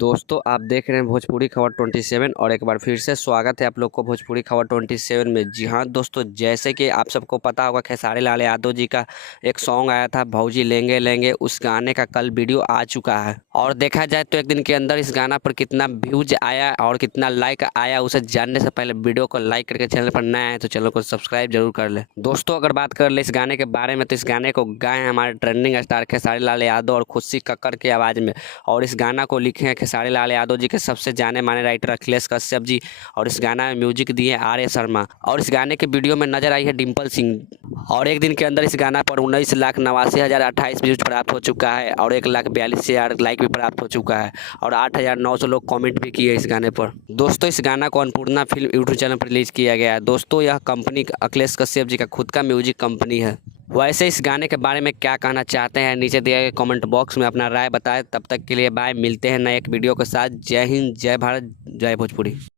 दोस्तों आप देख रहे हैं भोजपुरी खबर 27 और एक बार फिर से स्वागत है आप लोग को भोजपुरी खबर 27 में। जी हाँ दोस्तों, जैसे कि आप सबको पता होगा खेसारी लाल यादव जी का एक सॉन्ग आया था भौजी लेंगे लेंगे, उस गाने का कल वीडियो आ चुका है। और देखा जाए तो एक दिन के अंदर इस गाना पर कितना व्यूज आया और कितना लाइक आया, उसे जानने से पहले वीडियो को लाइक करके चैनल पर नया है तो चैनल को सब्सक्राइब जरूर कर ले। दोस्तों अगर बात कर ले इस गाने के बारे में तो इस गाने को गाए हमारे ट्रेंडिंग स्टार खेसारी लाल यादव और खुशी कक्कर की आवाज़ में, और इस गाना को लिखे हैं खेसारी लाल यादव जी के सबसे जाने माने राइटर अखिलेश कश्यप जी, और इस गाना में म्यूजिक दिए आर्य शर्मा, और इस गाने के वीडियो में नजर आई है डिम्पल सिंह। और एक दिन के अंदर इस गाना पर 19,89,028 व्यूज प्राप्त हो चुका है और 1,42,000 लाइक भी प्राप्त हो चुका है और 8,900 लोग कमेंट भी किए इस गाने पर। दोस्तों इस गाना को अन्नपूर्णा फिल्म यूट्यूब चैनल पर रिलीज किया गया है। दोस्तों यह कंपनी अखिलेश कश्यप जी का खुद का म्यूजिक कंपनी है। वैसे इस गाने के बारे में क्या कहना चाहते हैं नीचे दिए गए कमेंट बॉक्स में अपना राय बताएं। तब तक के लिए बाय, मिलते हैं नए एक वीडियो के साथ। जय हिंद, जय भारत, जय भोजपुरी।